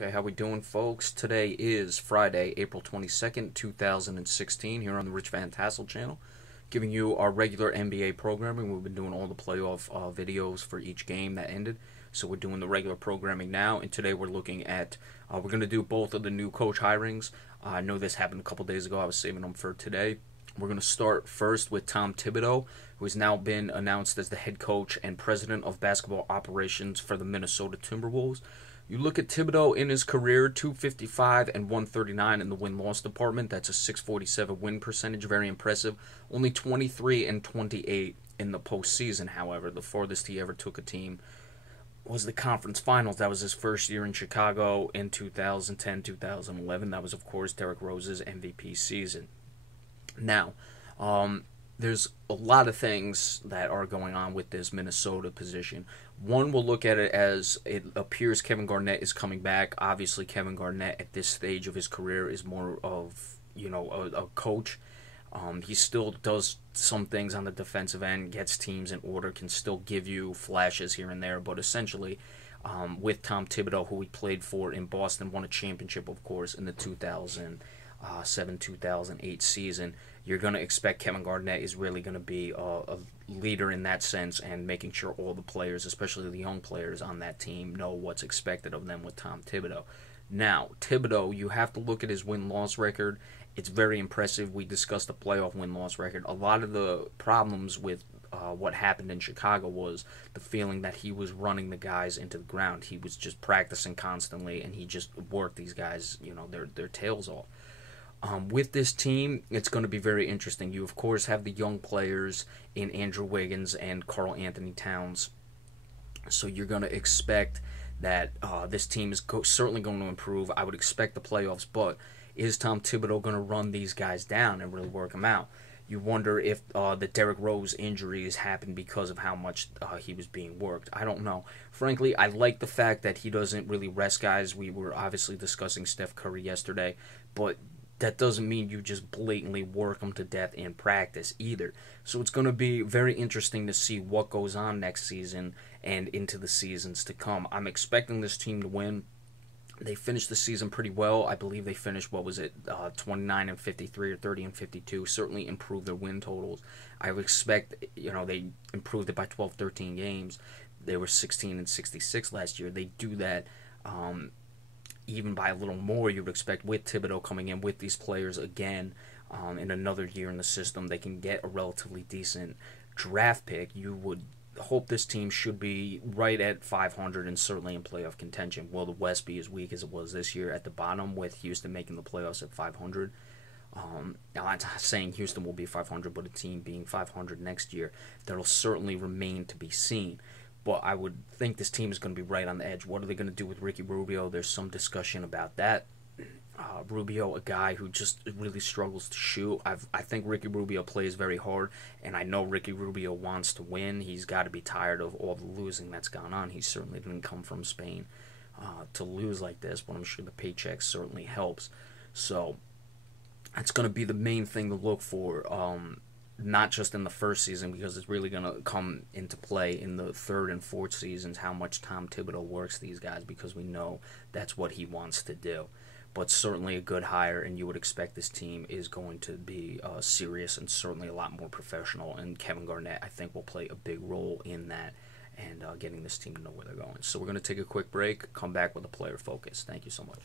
Okay, how we doing, folks? Today is Friday, April 22nd, 2016, here on the Rich Van Tassel channel, giving you our regular NBA programming. We've been doing all the playoff videos for each game that ended, so we're doing the regular programming now, and today we're looking at, we're going to do both of the new coach hirings. I know this happened a couple days ago. I was saving them for today. We're going to start first with Tom Thibodeau, who has now been announced as the head coach and president of basketball operations for the Minnesota Timberwolves. You look at Thibodeau in his career, 255 and 139 in the win-loss department. That's a 647 win percentage, very impressive. Only 23 and 28 in the postseason, however. The farthest he ever took a team was the conference finals. That was his first year in Chicago in 2010-2011. That was, of course, Derrick Rose's MVP season. Now, there's a lot of things that are going on with this Minnesota position. One, we'll look at it as it appears Kevin Garnett is coming back. Obviously, Kevin Garnett at this stage of his career is more of, a coach. He still does some things on the defensive end, gets teams in order, can still give you flashes here and there, but essentially, with Tom Thibodeau, who he played for in Boston, won a championship, of course, in the 2007-2008 season. You're going to expect Kevin Garnett is really going to be a leader in that sense and making sure all the players, especially the young players on that team, know what's expected of them with Tom Thibodeau. Now, Thibodeau, you have to look at his win-loss record. It's very impressive. We discussed the playoff win-loss record. A lot of the problems with what happened in Chicago was the feeling that he was running the guys into the ground. He was just practicing constantly, and he just worked these guys, their tails off. With this team, it's going to be very interesting. You, of course, have the young players in Andrew Wiggins and Karl Anthony Towns. So you're going to expect that this team is certainly going to improve. I would expect the playoffs, but is Tom Thibodeau going to run these guys down and really work them out? You wonder if the Derrick Rose injuries happened because of how much he was being worked. I don't know. Frankly, I like the fact that he doesn't really rest guys. We were obviously discussing Steph Curry yesterday, but that doesn't mean you just blatantly work them to death in practice either. So it's going to be very interesting to see what goes on next season and into the seasons to come. I'm expecting this team to win. They finished the season pretty well. I believe they finished, 29 and 53 or 30 and 52. Certainly improved their win totals. I would expect, they improved it by 12, 13 games. They were 16 and 66 last year. They do that even by a little more. You would expect with Thibodeau coming in with these players again in another year in the system. They can get a relatively decent draft pick. You would hope this team should be right at 500 and certainly in playoff contention. Will the West be as weak as it was this year at the bottom with Houston making the playoffs at 500? Now, I'm not saying Houston will be 500, but a team being 500 next year, that'll certainly remain to be seen. But I would think this team is going to be right on the edge. What are they going to do with Ricky Rubio? There's some discussion about that. Rubio, a guy who just really struggles to shoot. I think Ricky Rubio plays very hard, and I know Ricky Rubio wants to win. He's got to be tired of all the losing that's gone on. He certainly didn't come from Spain to lose like this, but I'm sure the paycheck certainly helps. So that's going to be the main thing to look for. Not just in the first season, because it's really going to come into play in the third and fourth seasons, how much Tom Thibodeau works these guys, because we know that's what he wants to do. But certainly a good hire, and you would expect this team is going to be serious and certainly a lot more professional, and Kevin Garnett, I think, will play a big role in that and getting this team to know where they're going. So we're going to take a quick break, come back with a player focus. Thank you so much.